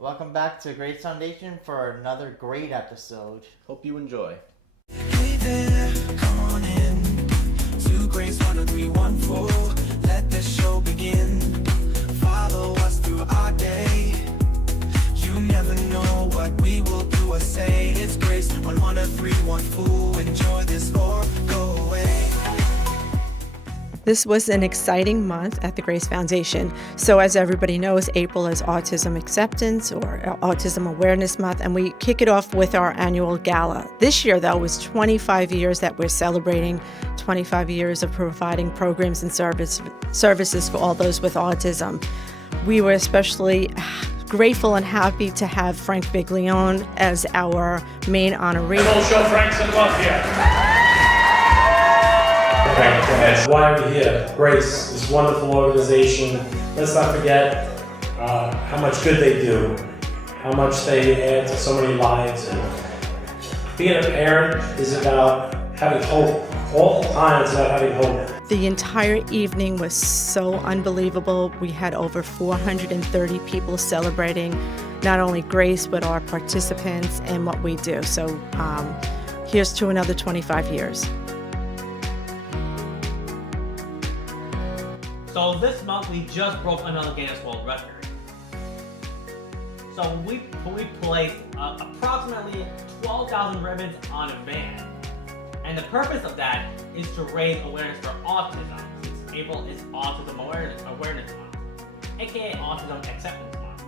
Welcome back to Grace Foundation for another great episode. Hope you enjoy. Hey there, come on in to Grace 10314. Let the show begin. Follow us through our day. You never know what we will do or say. It's Grace 10314. Enjoy this or go away. This was an exciting month at the Grace Foundation. So as everybody knows, April is Autism Acceptance or Autism Awareness Month, and we kick it off with our annual gala. This year, though, was 25 years that we're celebrating, 25 years of providing programs and services for all those with autism. We were especially grateful and happy to have Frank Biglione as our main honoree. We'll show Frank some love here. Why are we here? Grace, this wonderful organization. Let's not forget how much good they do, how much they add to so many lives. And being a parent is about having hope. All the time it's about having hope. The entire evening was so unbelievable. We had over 430 people celebrating not only Grace, but our participants and what we do. So here's to another 25 years. So this month we just broke another Guinness World Record. So we placed approximately 12,000 ribbons on a van. And the purpose of that is to raise awareness for autism, since April is Autism Awareness Month, aka Autism Acceptance Month.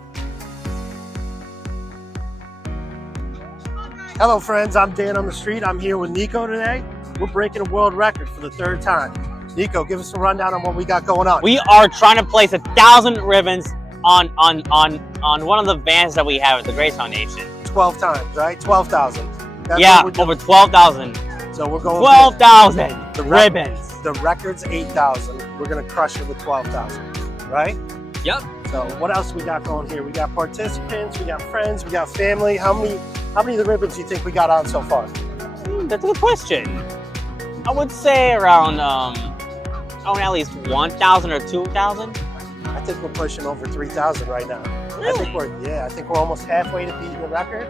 Hello friends, I'm Dan on the street. I'm here with Nico today. We're breaking a world record for the third time. Nico, give us a rundown on what we got going on. We are trying to place 1,000 ribbons on one of the vans that we have at the Grace Foundation. 12 times, right? 12,000. Yeah, over 12,000. So we're going 12,000 ribbons. The record's 8,000. We're gonna crush it with 12,000, right? Yep. So what else we got going here? We got participants, we got friends, we got family. How many of the ribbons do you think we got on so far? That's a good question. I would say around at least 1,000 or 2,000. I think we're pushing over 3,000 right now. Really? I think we're almost halfway to beating the record.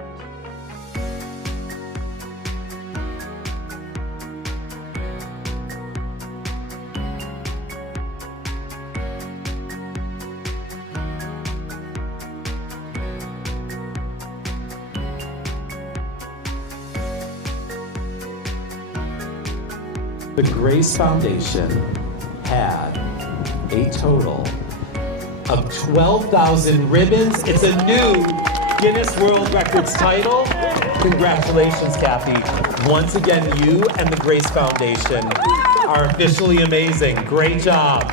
The Grace Foundation had a total of 12,000 ribbons. It's a new Guinness World Records title. Congratulations, Kathy. Once again, you and the Grace Foundation are officially amazing. Great job.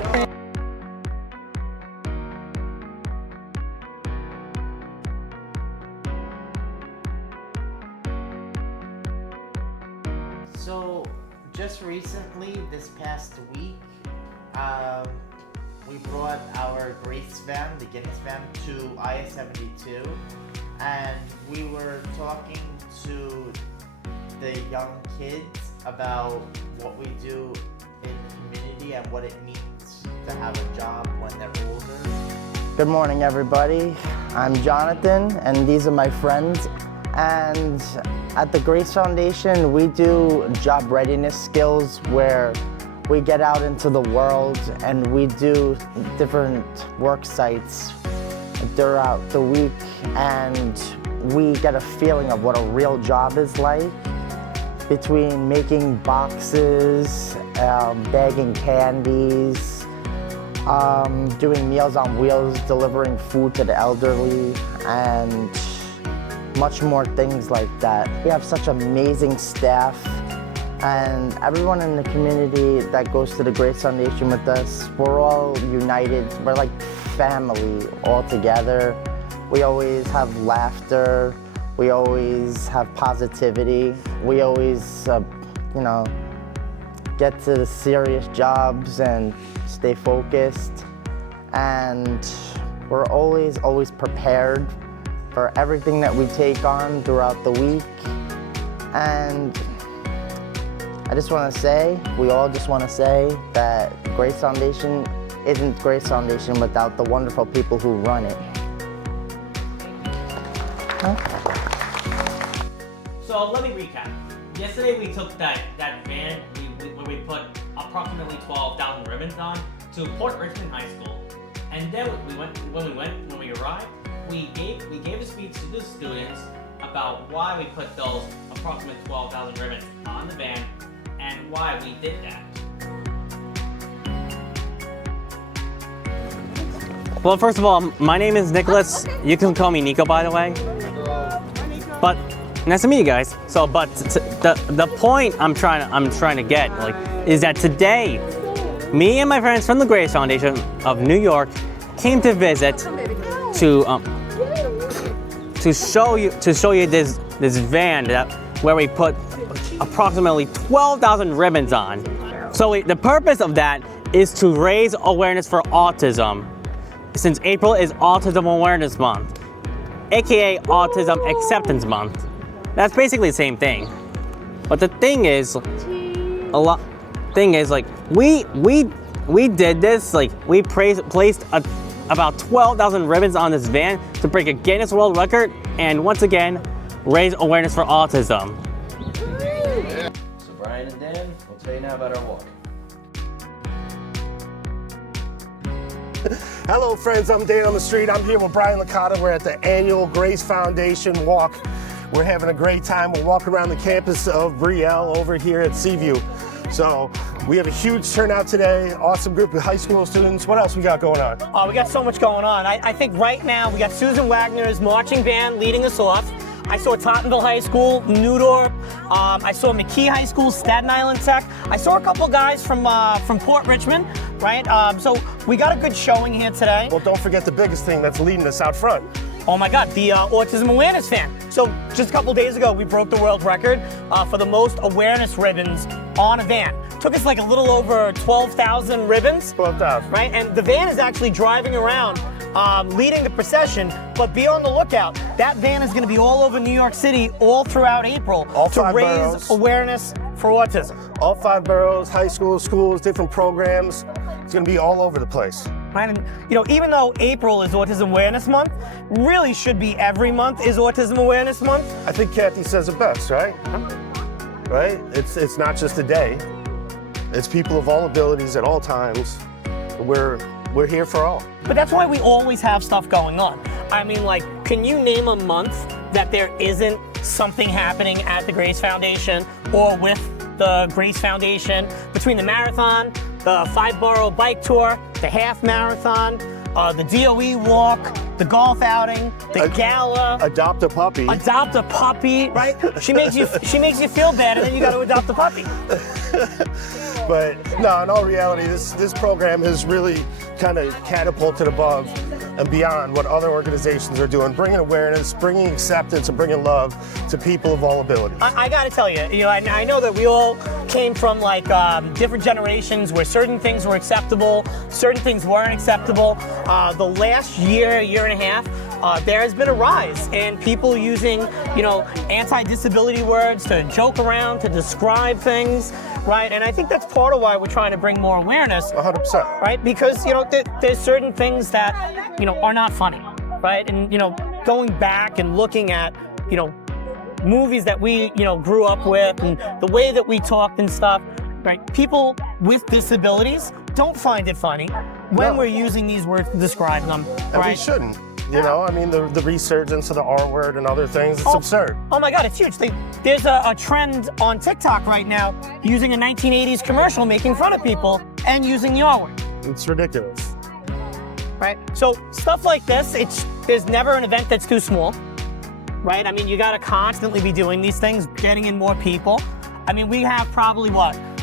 So, just recently, this past week, we brought our Grace van, the Guinness van, to I-72, and we were talking to the young kids about what we do in the community and what it means to have a job when they're older. Good morning, everybody. I'm Jonathan, and these are my friends. And at the Grace Foundation, we do job readiness skills where we get out into the world and we do different work sites throughout the week, and we get a feeling of what a real job is like, between making boxes, bagging candies, doing Meals on Wheels, delivering food to the elderly, and much more things like that. We have such amazing staff, and everyone in the community that goes to the Grace Foundation with us, we're all united. We're like family all together. We always have laughter. We always have positivity. We always, get to the serious jobs and stay focused. And we're always prepared for everything that we take on throughout the week. And I just want to say, we all just want to say that Grace Foundation isn't Grace Foundation without the wonderful people who run it. So let me recap. Yesterday we took that van where we put approximately 12,000 ribbons on to Port Richmond High School, and then when we arrived, we gave a speech to the students about why we put those approximate 12,000 ribbons on the van and why we did that. Well, first of all, my name is Nicholas. You can call me Nico, by the way. But nice to meet you guys. So, but the point I'm trying to get is that today, me and my friends from the Grace Foundation of New York came to visit to show you this van where we put approximately 12,000 ribbons on. So the purpose of that is to raise awareness for autism, since April is Autism Awareness Month, aka Autism Acceptance Month. That's basically the same thing. But the thing is, we did this, we placed about 12,000 ribbons on this van to break a Guinness World Record and once again, raise awareness for autism. So Brian and Dan, we'll tell you now about our walk. Hello friends, I'm Dan on the street. I'm here with Brian Licata. We're at the annual Grace Foundation Walk. We're having a great time. We're walking around the campus of Brielle over here at Seaview. So we have a huge turnout today, awesome group of high school students. What else we got going on? Oh, we got so much going on. I think right now we got Susan Wagner's marching band leading us off. I saw Tottenville High School, Newdorp. I saw McKee High School, Staten Island Tech. I saw a couple guys from Port Richmond, right? So we got a good showing here today. Well, don't forget the biggest thing that's leading us out front. Oh my God, the Autism Awareness Fan. So just a couple days ago, we broke the world record for the most awareness ribbons on a van. Took us like a little over 12,000 ribbons. 12,000. Right, and the van is actually driving around leading the procession, but be on the lookout. That van is gonna be all over New York City all throughout April to raise boroughs. awareness for autism. All 5 boroughs, high schools, schools, different programs. It's gonna be all over the place. Right, and even though April is Autism Awareness Month, really should be every month is Autism Awareness Month. I think Kathy says it best, right? Right? It's not just a day. It's people of all abilities at all times. We're here for all. But that's why we always have stuff going on. I mean, can you name a month that there isn't something happening at the Grace Foundation or with the Grace Foundation, between the marathon, the 5-borough bike tour, the half marathon, the DOE walk, the golf outing, the gala. Adopt a puppy. Adopt a puppy, right? She makes you feel bad, and then you got to adopt a puppy. But no, in all reality, this program has really kind of catapulted above and beyond what other organizations are doing, bringing awareness, bringing acceptance, and bringing love to people of all abilities. I got to tell you, I know that we all came from different generations where certain things were acceptable, certain things weren't acceptable. The last year and a half, there has been a rise in people using, anti-disability words to joke around, to describe things, right? And I think that's part of why we're trying to bring more awareness. 100%. Right? Because, there's certain things that, are not funny, right? And, going back and looking at, movies that we, grew up with and the way that we talked and stuff, right? People with disabilities don't find it funny when we're using these words to describe them, And right? we shouldn't. The resurgence of the R word and other things, it's absurd. Oh my God, it's huge. There's a trend on TikTok right now using a 1980s commercial making fun of people and using the R word. It's ridiculous. Right? So stuff like this, there's never an event that's too small, right? I mean, you gotta constantly be doing these things, getting in more people. I mean, we have probably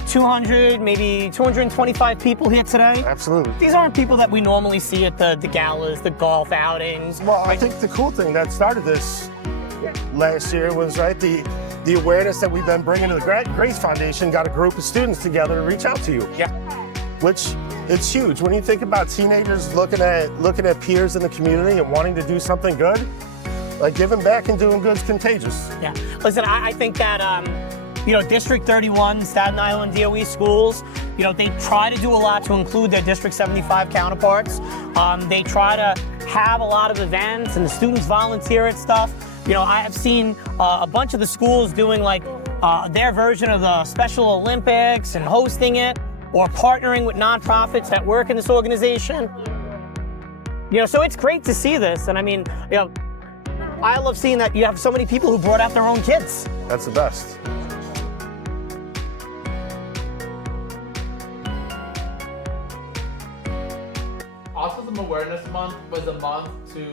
200, maybe 225 people here today. Absolutely. These aren't people that we normally see at the galas, the golf outings. Well, I think the cool thing that started this last year was, the awareness that we've been bringing to the Grace Foundation got a group of students together to reach out to you. Yeah. Which, it's huge. When you think about teenagers looking at peers in the community and wanting to do something good, giving back and doing good is contagious. Yeah. Listen, I think that, District 31, Staten Island DOE schools, they try to do a lot to include their District 75 counterparts. They try to have a lot of events and the students volunteer at stuff. You know, I have seen a bunch of the schools doing like their version of the Special Olympics and hosting it, or partnering with nonprofits that work in this organization. You know, so it's great to see this, and I mean, you know, I love seeing that you have so many people who brought out their own kids. That's the best. Autism Awareness Month was a month to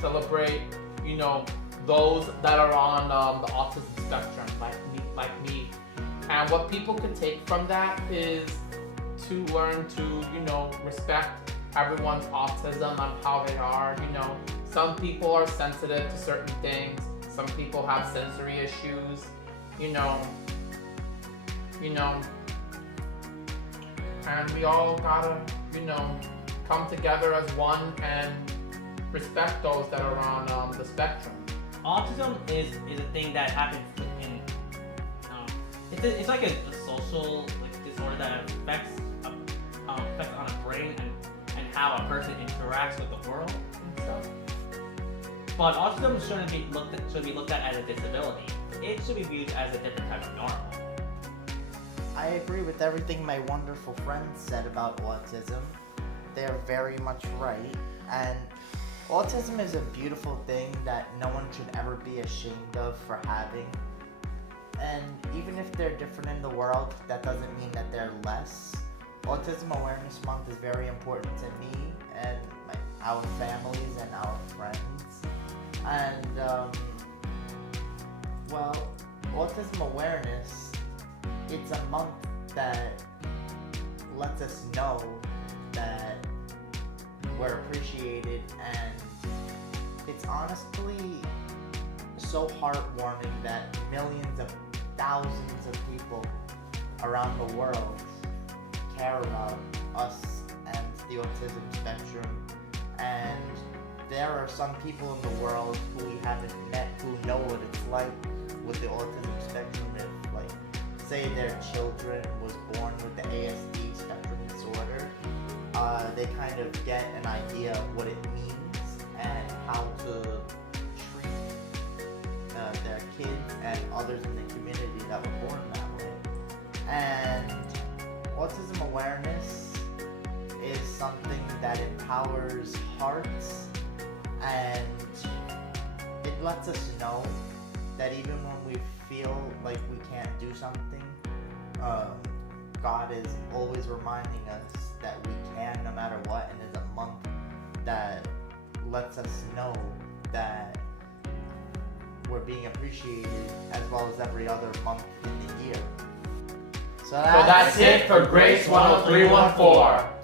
celebrate, you know, those that are on the autism spectrum, like me. And what people could take from that is to learn to, you know, respect everyone's autism and how they are. You know, some people are sensitive to certain things. Some people have sensory issues. You know, and we all gotta, you know, come together as one and respect those that are on the spectrum. Autism is a thing that happens in it's like a social disorder that affects on a brain and how a person interacts with the world and stuff. But autism shouldn't be looked at as a disability. It should be viewed as a different type of normal. I agree with everything my wonderful friends said about autism. They're very much right. And autism is a beautiful thing that no one should ever be ashamed of for having. And even if they're different in the world, that doesn't mean that they're less. Autism Awareness Month is very important to me and our families and our friends. And, well, autism awareness, it's a month that lets us know that we're appreciated, and it's honestly so heartwarming that millions of thousands of people around the world care about us and the autism spectrum. And there are some people in the world who we haven't met who know what it's like with the autism spectrum. If, like, say their children was born with the ASD spectrum disorder, they kind of get an idea of what it means and how to treat their kids and others in the community that were born that way. And autism awareness is something that empowers hearts, and it lets us know that even when we feel like we can't do something, God is always reminding us that we can no matter what, and is a month that lets us know that we're being appreciated as well as every other month in the year. So that's it for Grace 10314.